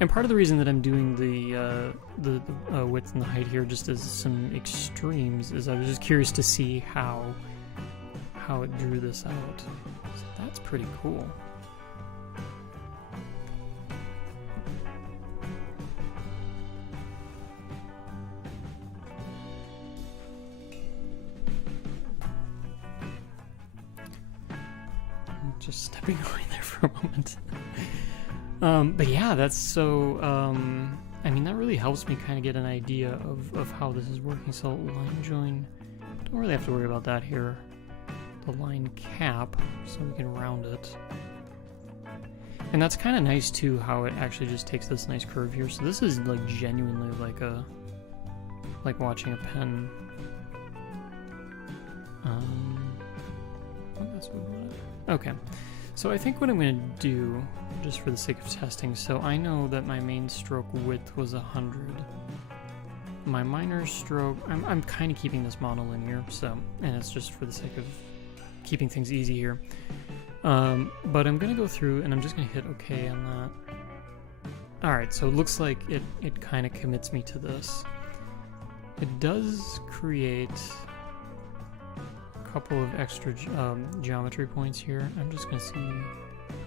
And part of the reason that I'm doing the width and the height here just as some extremes is I was just curious to see how it drew this out. So that's pretty cool. I'm just stepping away there for a moment. But yeah, that's so, I mean, that really helps me kind of get an idea of how this is working. So line join, don't really have to worry about that here. The line cap, so we can round it. And that's kind of nice too, how it actually just takes this nice curve here. So this is like genuinely like watching a pen. Oh, that's what we wanted. Okay. So I think what I'm going to do, just for the sake of testing, so I know that my main stroke width was 100. My minor stroke, I'm kind of keeping this monolinear, so, and it's just for the sake of keeping things easy here. But I'm going to go through and I'm just going to hit OK on that. Alright, so it looks like it kind of commits me to this. It does create couple of extra geometry points here. I'm just gonna see,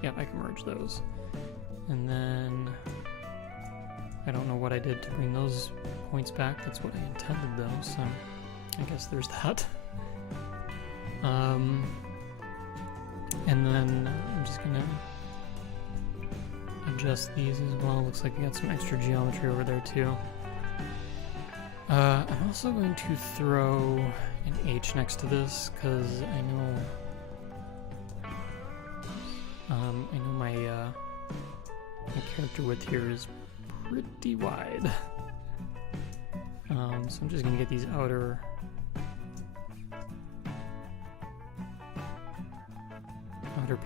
yeah, I can merge those. And then I don't know what I did to bring those points back. That's what I intended though, so I guess there's that. And then I'm just gonna adjust these as well. Looks like I got some extra geometry over there too. I'm also going to throw an H next to this because I know my character width here is pretty wide. So I'm just gonna get these outer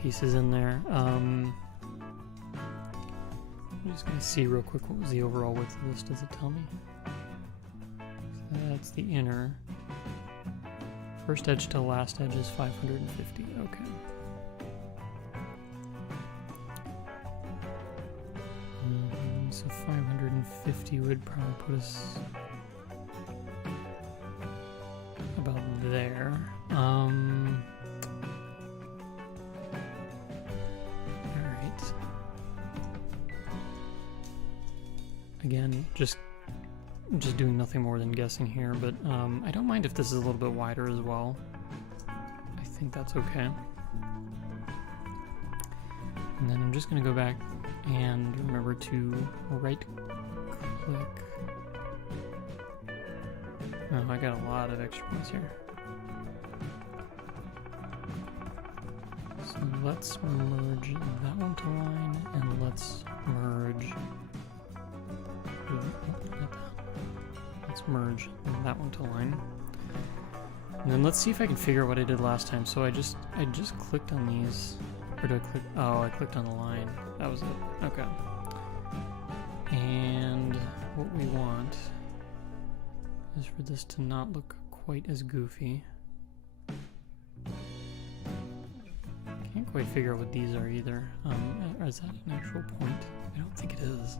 pieces in there. I'm just gonna see real quick what was the overall width of this. Does it tell me? So that's the inner. First edge to last edge is 550. Okay. So 550 would probably put us about there. Alright. Again, just doing nothing more than guessing here, but I don't mind if this is a little bit wider as well. I think that's okay. And then I'm just going to go back and remember to right click. Oh, I got a lot of extra ones here. So let's merge that one to line, and let's merge that one to line. And then let's see if I can figure out what I did last time. So I just clicked on these. Or did I click? Oh, I clicked on the line. That was it. Okay. And what we want is for this to not look quite as goofy. Can't quite figure out what these are either. Is that an actual point? I don't think it is.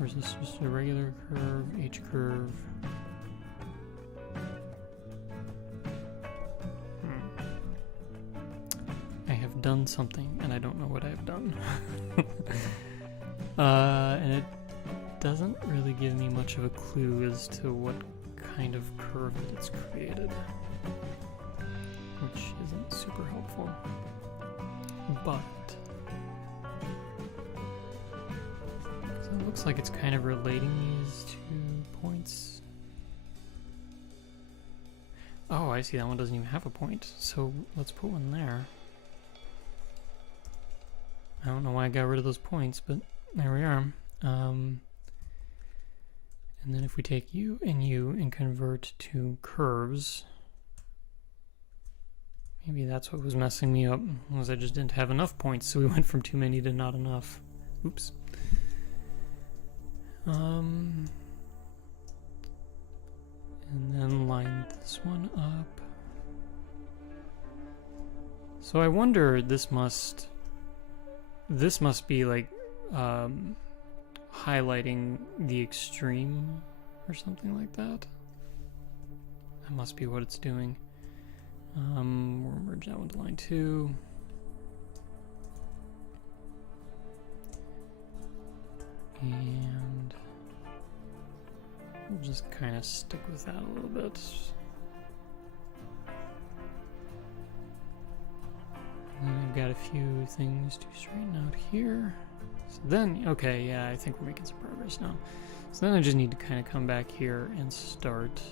Or is this just a regular curve, H curve? I have done something, and I don't know what I've done. And it doesn't really give me much of a clue as to what kind of curve that it's created, which isn't super helpful. But it looks like it's kind of relating these two points. Oh, I see, that one doesn't even have a point, so let's put one there. I don't know why I got rid of those points, but there we are. And then if we take U and convert to curves, maybe that's what was messing me up, was I just didn't have enough points, so we went from too many to not enough. Oops. And then line this one up. So I wonder, this must be like highlighting the extreme or something like that. That must be what it's doing. We'll merge that one to line 2. And we'll just kind of stick with that a little bit. And then I've got a few things to straighten out here. So then, okay, yeah, I think we're making some progress now. So then I just need to kind of come back here and start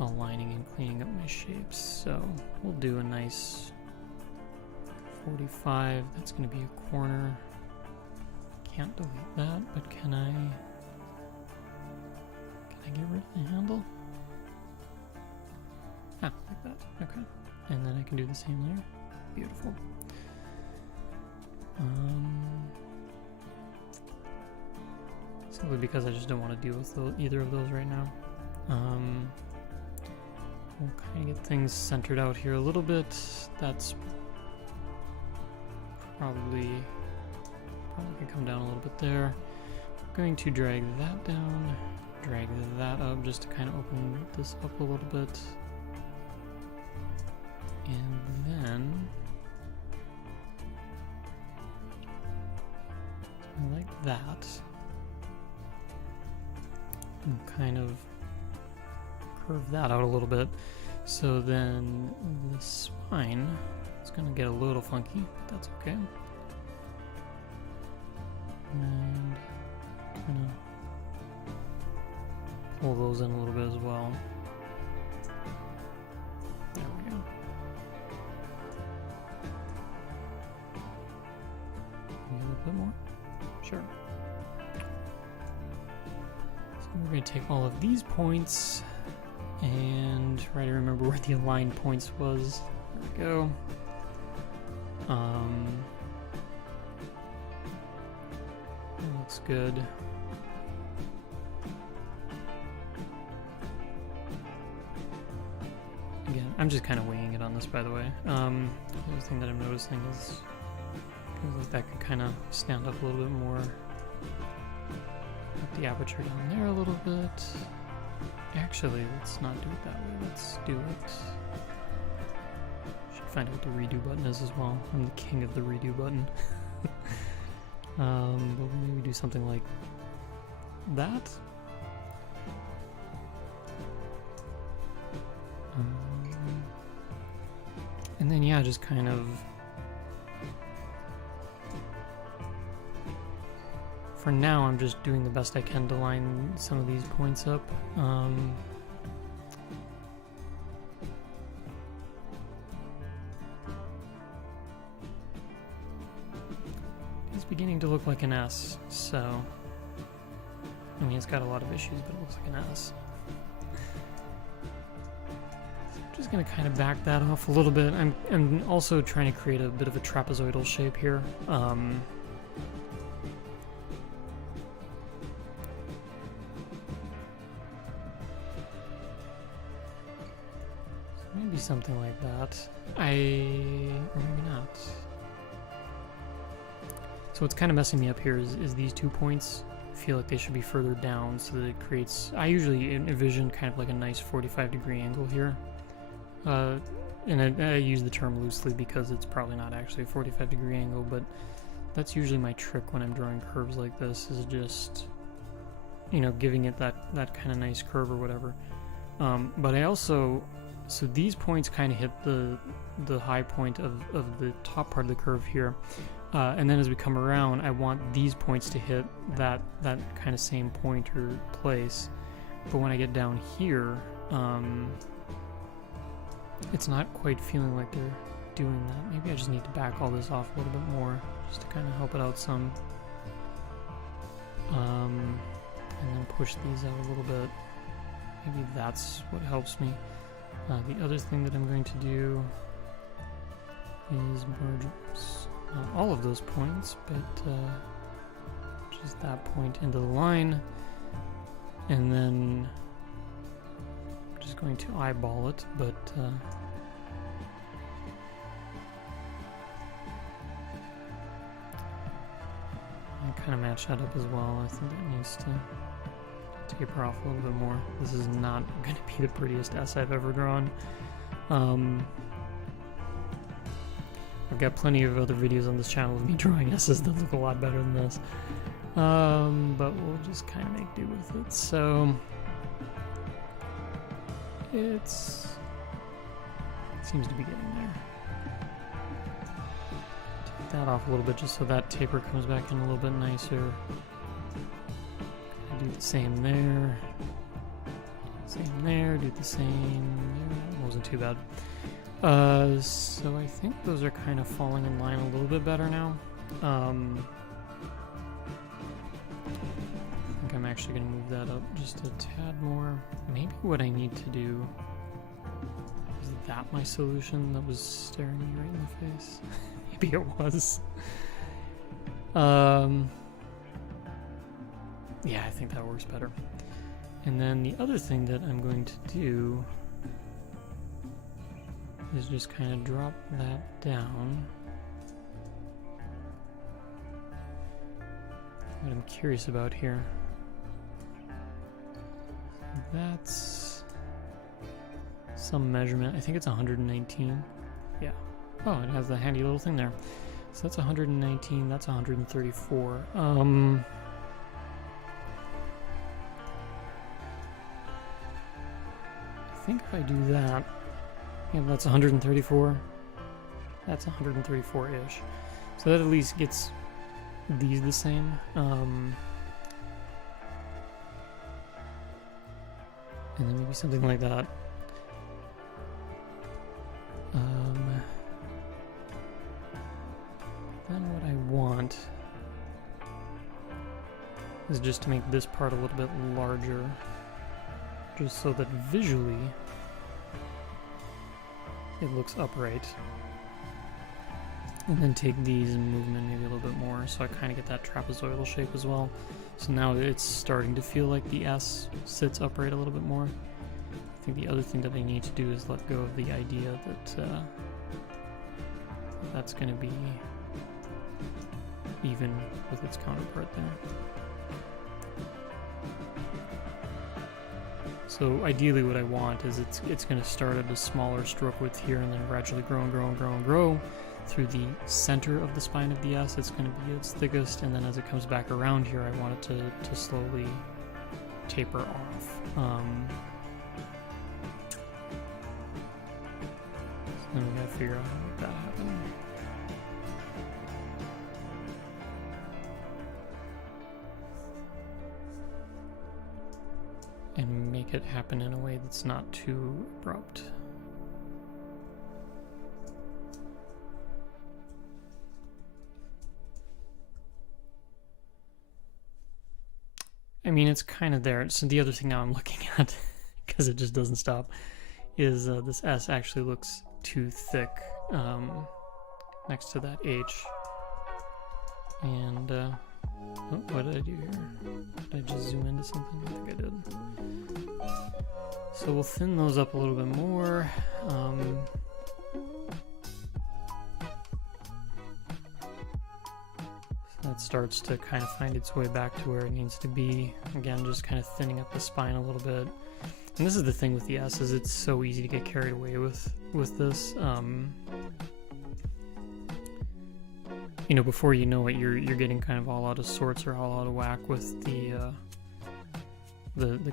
aligning and cleaning up my shapes. So we'll do a nice 45. That's going to be a corner. Can't delete that, but can I get rid of the handle? Ah, like that. Okay. And then I can do the same there. Beautiful. Simply because I just don't want to deal with either of those right now. We'll kind of get things centered out here a little bit. That's probably can come down a little bit there. I'm going to drag that down, drag that up just to kind of open this up a little bit. And then like that. And kind of curve that out a little bit. So then the spine is going to get a little funky, but that's okay. And kind of pull those in a little bit as well. There we go. Maybe a little bit more? Sure. So we're going to take all of these points and try to remember where the aligned points was. There we go. That looks good. Again, I'm just kind of winging it on this, by the way. The other thing that I'm noticing is feels like that could kind of stand up a little bit more. Put the aperture down there a little bit. Actually, let's not do it that way. Let's do it. Should find out what the redo button is as well. I'm the king of the redo button. But maybe do something like that. And then yeah, just kind of for now I'm just doing the best I can to line some of these points up. It's beginning to look like an S, so I mean it's got a lot of issues, but it looks like an S. Just gonna kind of back that off a little bit. I'm also trying to create a bit of a trapezoidal shape here. Maybe something like that. Or maybe not. So what's kind of messing me up here is these 2 points. I feel like they should be further down so that it creates... I usually envision kind of like a nice 45-degree angle here. And I use the term loosely because it's probably not actually a 45-degree angle, but that's usually my trick when I'm drawing curves like this, is just, you know, giving it that kind of nice curve or whatever. But I also... So these points kind of hit the high point of the top part of the curve here. And then as we come around, I want these points to hit that kind of same point or place. But when I get down here, it's not quite feeling like doing that. Maybe I just need to back all this off a little bit more, just to kind of help it out some. And then push these out a little bit. Maybe that's what helps me. The other thing that I'm going to do is merge not all of those points, but just that point into the line, and then I'm just going to eyeball it, but I kind of match that up as well. I think it needs to taper off a little bit more. This is not going to be the prettiest S I've ever drawn. I've got plenty of other videos on this channel of me drawing S's that look a lot better than this. But we'll just kind of make do with it. So it seems to be getting there. Take that off a little bit just so that taper comes back in a little bit nicer. Do the same there. Same there. Do the same there. It wasn't too bad. So I think those are kind of falling in line a little bit better now. I think I'm actually going to move that up just a tad more. Maybe what I need to do, is that my solution that was staring me right in the face? Maybe it was. Yeah, I think that works better. And then the other thing that I'm going to do is just kind of drop that down. What I'm curious about here, that's some measurement. I think it's 119. Yeah. Oh, it has the handy little thing there. So that's 119, that's 134. I think if I do that, yeah, that's 134. That's 134-ish. So that at least gets these the same. And then maybe something like that. Then what I want is just to make this part a little bit larger, just so that visually it looks upright. And then take these and move them in maybe a little bit more, so I kind of get that trapezoidal shape as well. So now it's starting to feel like the S sits upright a little bit more. I think the other thing that I need to do is let go of the idea that that's going to be even with its counterpart there. So ideally what I want is it's going to start at a smaller stroke width here and then gradually grow and grow and grow and grow through the center of the spine of the S. It's going to be its thickest, and then as it comes back around here, I want it to slowly taper off. So then we got to figure out how to make that happen. And make it happen in a way that's not too abrupt. I mean, it's kind of there. So the other thing now I'm looking at, because it just doesn't stop, is this S actually looks too thick next to that H. And oh, what did I do here? Did I just zoom into something? I think I did. So we'll thin those up a little bit more. That starts to kind of find its way back to where it needs to be. Again, just kind of thinning up the spine a little bit. And this is the thing with the S, is it's so easy to get carried away with this. You know, before you know it, you're getting kind of all out of sorts or all out of whack with the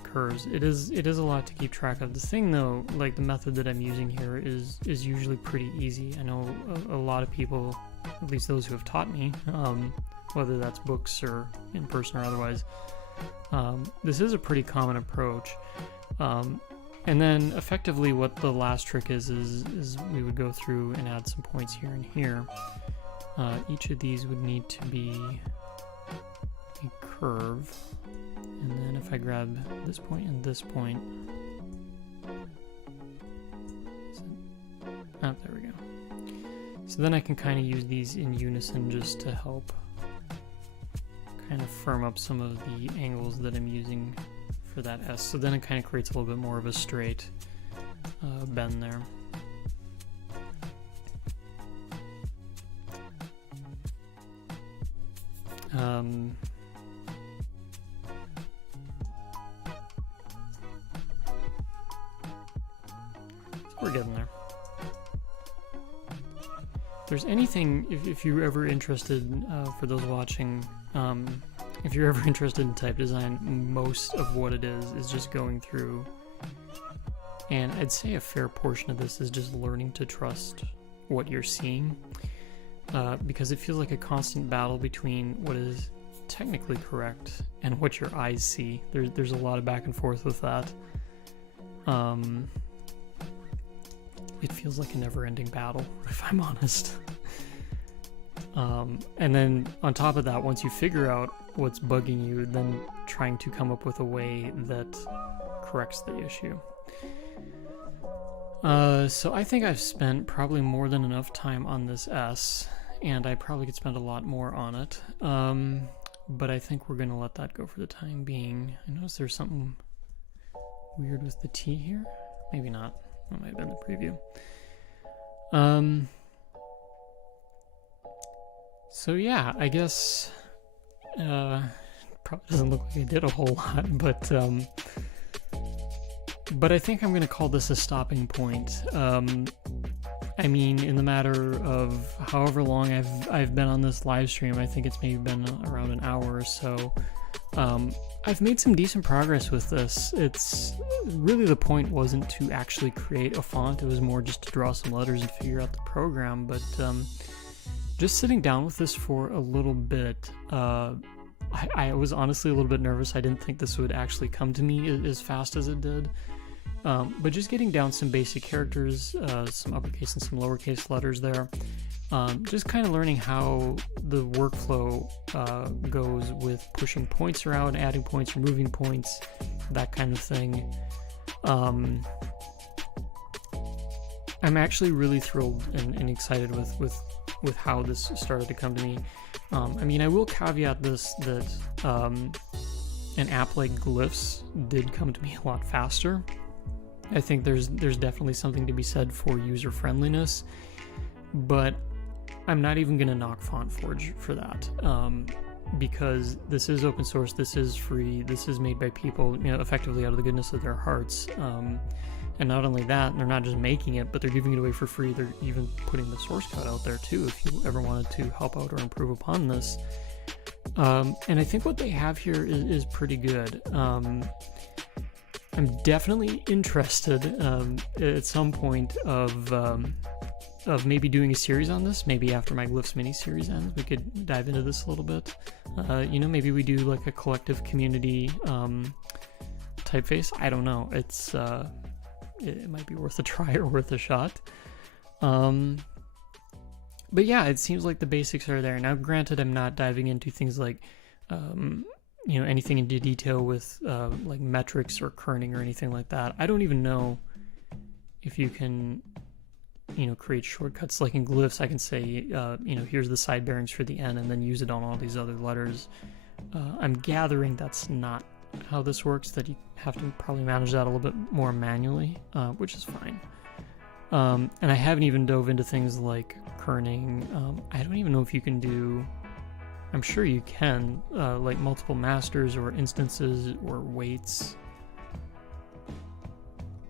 curves. It is a lot to keep track of. The thing though, like the method that I'm using here is usually pretty easy. I know a lot of people, at least those who have taught me, whether that's books or in person or otherwise, this is a pretty common approach. And then effectively what the last trick is we would go through and add some points here and here. Each of these would need to be a curve. And then if I grab this point and this point, oh, there we go. So then I can kind of use these in unison just to help kind of firm up some of the angles that I'm using for that S. So then it kind of creates a little bit more of a straight bend there. So we're getting there. If there's anything, if you're ever interested, for those watching, if you're ever interested in type design, most of what it is just going through, and I'd say a fair portion of this is just learning to trust what you're seeing, because it feels like a constant battle between what is technically correct and what your eyes see. There's a lot of back and forth with that. It feels like a never-ending battle, if I'm honest. And then on top of that, once you figure out what's bugging you, then trying to come up with a way that corrects the issue. So I think I've spent probably more than enough time on this S, and I probably could spend a lot more on it. But I think we're going to let that go for the time being. I notice there's something weird with the T here. Maybe not. That might have been the preview. So yeah, I guess probably doesn't look like I did a whole lot, but I think I'm going to call this a stopping point. I mean, in the matter of however long I've been on this live stream, I think it's maybe been around an hour or so. I've made some decent progress with this. It's really, the point wasn't to actually create a font, it was more just to draw some letters and figure out the program, but just sitting down with this for a little bit, I was honestly a little bit nervous. I didn't think this would actually come to me as fast as it did. But just getting down some basic characters, some uppercase and some lowercase letters there, just kind of learning how the workflow goes with pushing points around, adding points, removing points, that kind of thing. I'm actually really thrilled and excited with how this started to come to me. I mean, I will caveat this that an app like Glyphs did come to me a lot faster. I think there's definitely something to be said for user friendliness, but I'm not even going to knock FontForge for that, because this is open source, this is free, this is made by people, effectively out of the goodness of their hearts. And not only that, they're not just making it, but they're giving it away for free. They're even putting the source code out there too, if you ever wanted to help out or improve upon this. And I think what they have here is pretty good. I'm definitely interested at some point of maybe doing a series on this. Maybe after my Glyphs mini-series ends, we could dive into this a little bit. Maybe we do like a collective community typeface. I don't know. It might be worth a try or worth a shot. But yeah, it seems like the basics are there. Now, granted, I'm not diving into things like, anything into detail with like metrics or kerning or anything like that. I don't even know if you can, create shortcuts. Like in Glyphs, I can say, here's the side bearings for the N and then use it on all these other letters. I'm gathering that's not how this works, that you have to probably manage that a little bit more manually, which is fine. And I haven't even dove into things like kerning. I don't even know if you can do, I'm sure you can, like multiple masters or instances or weights.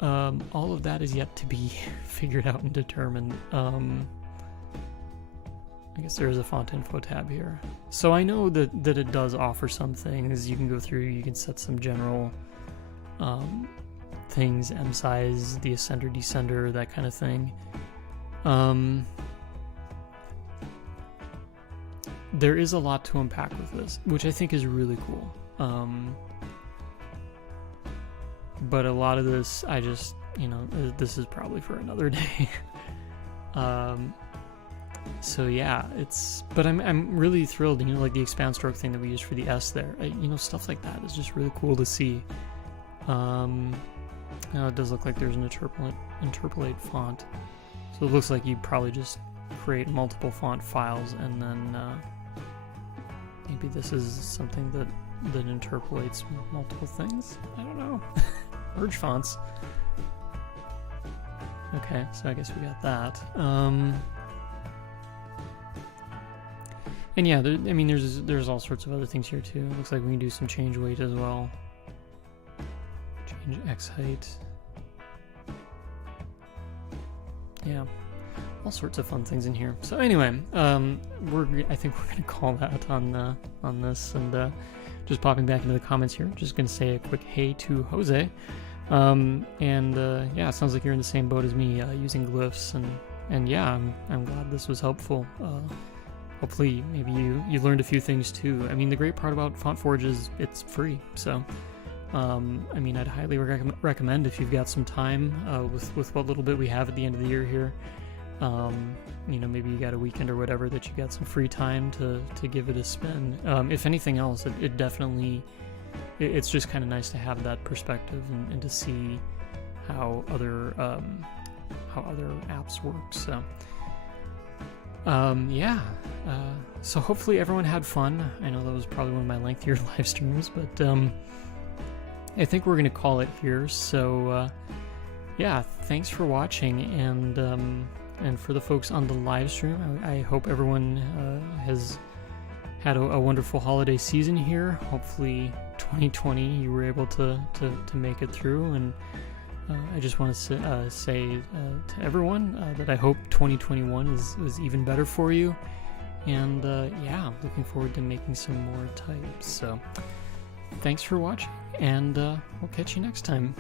All of that is yet to be figured out and determined. I guess there is a font info tab here. So I know that it does offer some things. You can go through, you can set some general things, M size, the ascender, descender, that kind of thing. There is a lot to unpack with this, which I think is really cool. but a lot of this, I just, this is probably for another day. So yeah, but I'm really thrilled, like the expand stroke thing that we used for the S there, stuff like that is just really cool to see. Now it does look like there's an interpolate font, so it looks like you probably just create multiple font files, and then maybe this is something that interpolates multiple things. I don't know. Merge fonts. Okay, so I guess we got that. And yeah, there's all sorts of other things here too. It looks like we can do some change weight as well. Change X height. Yeah, all sorts of fun things in here. So anyway, I think we're gonna call that on this, and just popping back into the comments here. Just gonna say a quick hey to Jose, and yeah, it sounds like you're in the same boat as me, using glyphs, and yeah, I'm glad this was helpful. Hopefully, maybe you learned a few things too. I mean, the great part about FontForge is it's free, so I'd highly recommend if you've got some time with what little bit we have at the end of the year here. Maybe you got a weekend or whatever that you got some free time to give it a spin. If anything else, it definitely, it's just kind of nice to have that perspective and to see how other apps work. So yeah, so hopefully everyone had fun. I know that was probably one of my lengthier live streams, but I think we're gonna call it here. So yeah, thanks for watching, and for the folks on the live stream, I hope everyone has had a wonderful holiday season here. Hopefully 2020 you were able to make it through, and I just want to say to everyone that I hope 2021 is even better for you, and yeah, looking forward to making some more types. So thanks for watching, and we'll catch you next time.